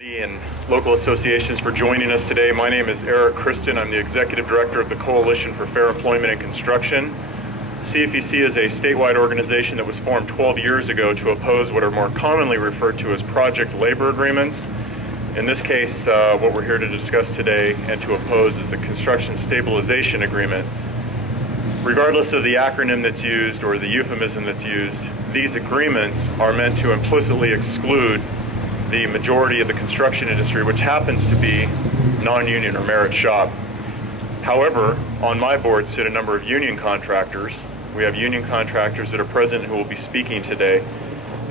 And local associations for joining us today. My name is Eric Christen. I'm the Executive Director of the Coalition for Fair Employment and Construction. CFEC is a statewide organization that was formed 12 years ago to oppose what are more commonly referred to as project labor agreements. In this case, what we're here to discuss today and to oppose is the Construction Stabilization Agreement. Regardless of the acronym that's used or the euphemism that's used, these agreements are meant to implicitly exclude the majority of the construction industry, which happens to be non-union or merit shop. However, on my board sit a number of union contractors. We have union contractors that are present who will be speaking today.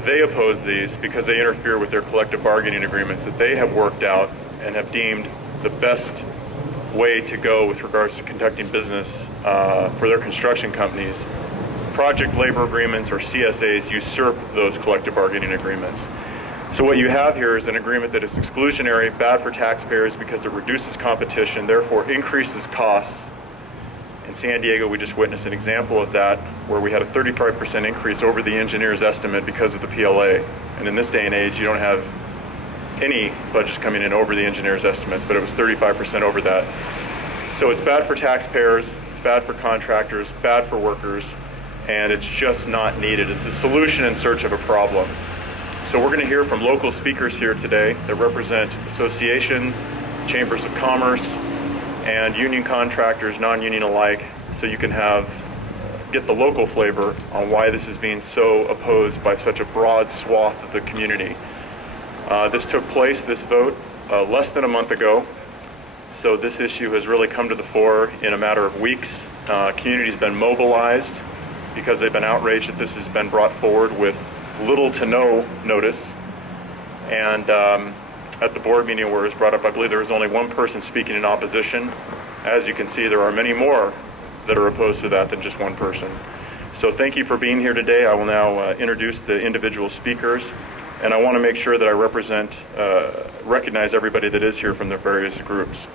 They oppose these because they interfere with their collective bargaining agreements that they have worked out and have deemed the best way to go with regards to conducting business for their construction companies. Project labor agreements, or CSAs, usurp those collective bargaining agreements. So what you have here is an agreement that is exclusionary, bad for taxpayers because it reduces competition, therefore increases costs. In San Diego, we just witnessed an example of that, where we had a 35% increase over the engineer's estimate because of the PLA. And in this day and age, you don't have any budgets coming in over the engineer's estimates, but it was 35% over that. So it's bad for taxpayers, it's bad for contractors, bad for workers, and it's just not needed. It's a solution in search of a problem. So we're going to hear from local speakers here today that represent associations, chambers of commerce, and union contractors, non-union alike, so you can get the local flavor on why this is being so opposed by such a broad swath of the community. This took place, this vote, less than a month ago, so this issue has really come to the fore in a matter of weeks. Community's been mobilized because they've been outraged that this has been brought forward with little to no notice, and at the board meeting where it was brought up, I believe there was only one person speaking in opposition. As you can see, there are many more that are opposed to that than just one person. So thank you for being here today. I will now introduce the individual speakers, and I want to make sure that I recognize everybody that is here from the various groups.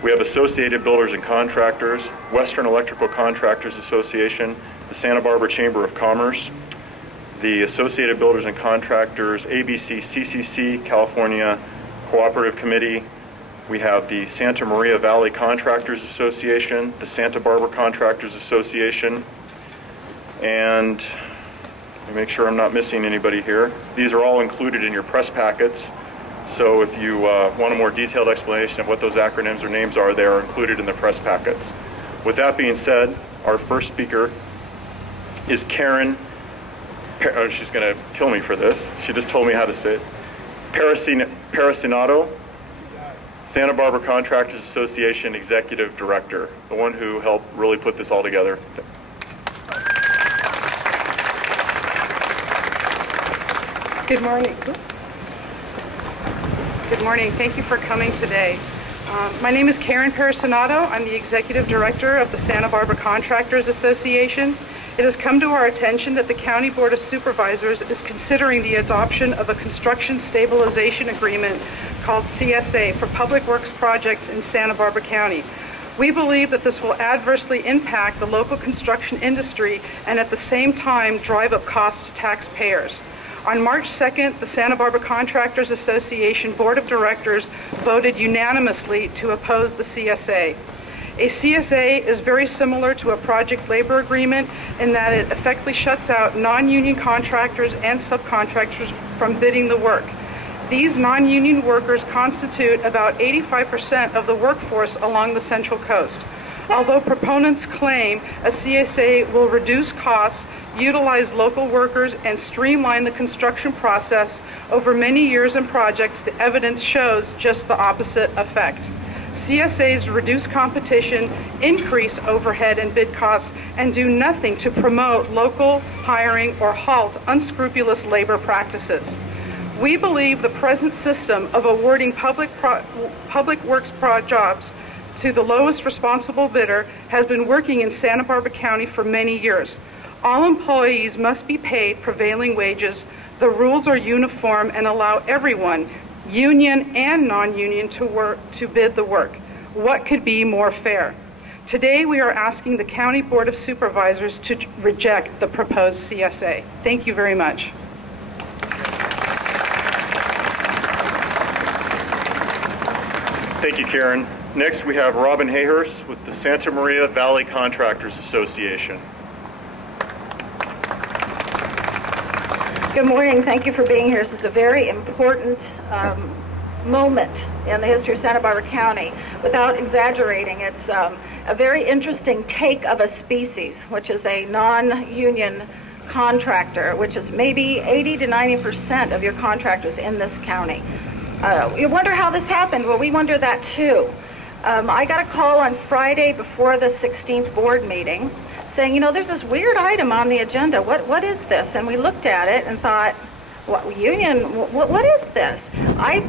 We have Associated Builders and Contractors, Western Electrical Contractors Association, the Santa Barbara Chamber of Commerce, the Associated Builders and Contractors, ABC, CCC, California Cooperative Committee. We have the Santa Maria Valley Contractors Association, the Santa Barbara Contractors Association, and let me make sure I'm not missing anybody here. These are all included in your press packets, so if you want a more detailed explanation of what those acronyms or names are, they are included in the press packets. With that being said, our first speaker is Karen. Oh, she's going to kill me for this. She just told me how to say it. Parasinato, Santa Barbara Contractors Association Executive Director, the one who helped really put this all together. Good morning. Good morning. Thank you for coming today. My name is Karen Parasinato. I'm the Executive Director of the Santa Barbara Contractors Association. It has come to our attention that the County Board of Supervisors is considering the adoption of a Construction Stabilization Agreement called CSA for public works projects in Santa Barbara County. We believe that this will adversely impact the local construction industry and at the same time drive up costs to taxpayers. On March 2nd, the Santa Barbara Contractors Association Board of Directors voted unanimously to oppose the CSA. A CSA is very similar to a project labor agreement in that it effectively shuts out non-union contractors and subcontractors from bidding the work. These non-union workers constitute about 85% of the workforce along the Central Coast. Although proponents claim a CSA will reduce costs, utilize local workers, and streamline the construction process over many years and projects, the evidence shows just the opposite effect. CSAs reduce competition, increase overhead and bid costs, and do nothing to promote local hiring or halt unscrupulous labor practices. We believe the present system of awarding public works jobs to the lowest responsible bidder has been working in Santa Barbara County for many years. All employees must be paid prevailing wages. The rules are uniform and allow everyone, union and non-union, to bid the work. What could be more fair? Today we are asking the County Board of Supervisors to reject the proposed CSA. Thank you very much. Thank you, Karen. Next, we have Robin Hayhurst with the Santa Maria Valley Contractors Association. Good morning. Thank you for being here. This is a very important moment in the history of Santa Barbara County. Without exaggerating, it's a very interesting take of a species, which is a non-union contractor, which is maybe 80 to 90% of your contractors in this county. You wonder how this happened. Well, we wonder that too. I got a call on Friday before the 16th board meeting saying, you know, there's this weird item on the agenda. What is this? And we looked at it and thought, what is this? I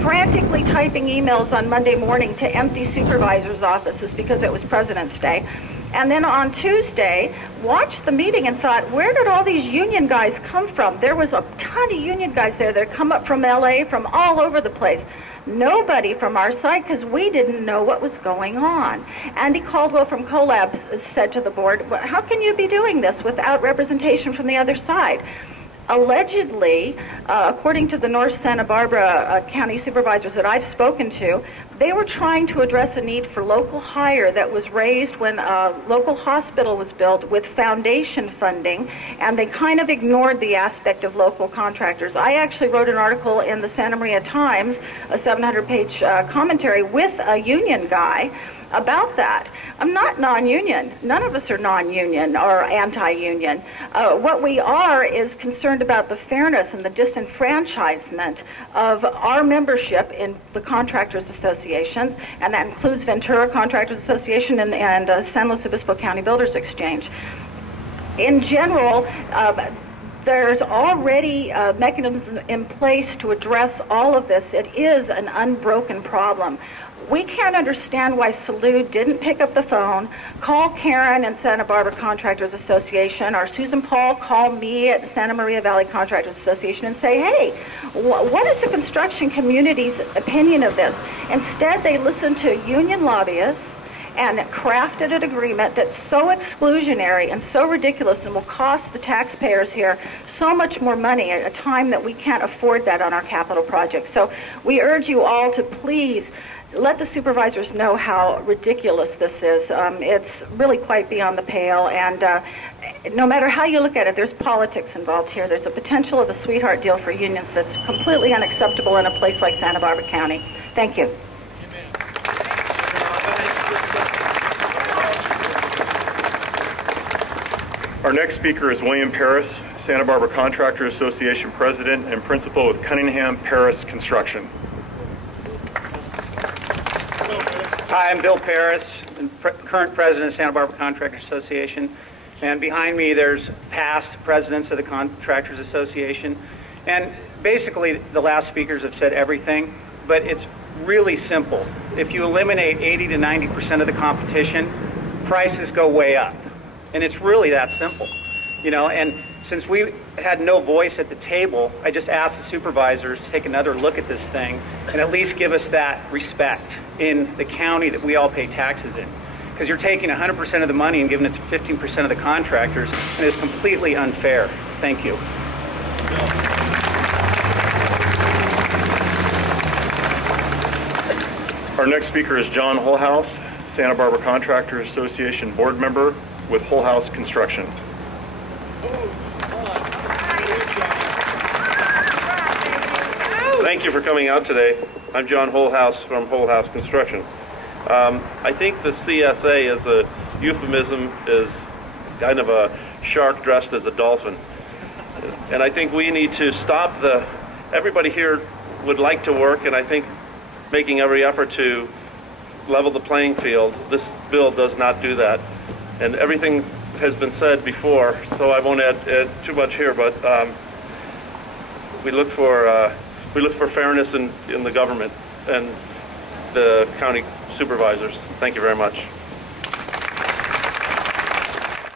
frantically typing emails on Monday morning to empty supervisors' offices because it was President's Day. And then on Tuesday, watched the meeting and thought, where did all these union guys come from? There was a ton of union guys there that come up from LA, from all over the place. Nobody from our side, because we didn't know what was going on. Andy Caldwell from CoLab said to the board, how can you be doing this without representation from the other side? Allegedly, according to the North Santa Barbara County supervisors that I've spoken to, they were trying to address a need for local hire that was raised when a local hospital was built with foundation funding, and they kind of ignored the aspect of local contractors. I actually wrote an article in the Santa Maria Times, a 700-page commentary with a union guy about that. I'm not non-union. None of us are non-union or anti-union. What we are is concerned about the fairness and the disenfranchisement of our membership in the contractors associations, and that includes Ventura Contractors Association and San Luis Obispo County Builders Exchange. In general, there's already mechanisms in place to address all of this. It is an unbroken problem. We can't understand why Salud didn't pick up the phone, call Karen and Santa Barbara Contractors Association, or Susan Paul call me at the Santa Maria Valley Contractors Association and say, hey, what is the construction community's opinion of this? Instead, they listened to union lobbyists and crafted an agreement that's so exclusionary and so ridiculous and will cost the taxpayers here so much more money at a time that we can't afford that on our capital projects. So we urge you all to please let the supervisors know how ridiculous this is. It's really quite beyond the pale, and no matter how you look at it, there's politics involved here. There's a potential of a sweetheart deal for unions that's completely unacceptable in a place like Santa Barbara County. Thank you. Our next speaker is William Paris, Santa Barbara Contractors Association President and Principal with Cunningham Paris Construction. Hi, I'm Bill Paris, current president of Santa Barbara Contractors Association. And behind me, there's past presidents of the Contractors Association. And basically, the last speakers have said everything, but it's really simple. If you eliminate 80 to 90% of the competition, prices go way up. And it's really that simple, you know. And since we had no voice at the table, I just asked the supervisors to take another look at this thing and at least give us that respect in the county that we all pay taxes in. Because you're taking 100% of the money and giving it to 15% of the contractors, and it's completely unfair. Thank you. Our next speaker is John Holhouse, Santa Barbara Contractors Association board member with Holhouse Construction. Thank you for coming out today. I'm John Holhouse from Holhouse Construction. I think the CSA is a euphemism, is kind of a shark dressed as a dolphin. And I think we need to stop everybody here would like to work, and I think making every effort to level the playing field. This bill does not do that. And everything has been said before, so I won't add too much here, but we look for fairness in the government and the county supervisors. Thank you very much.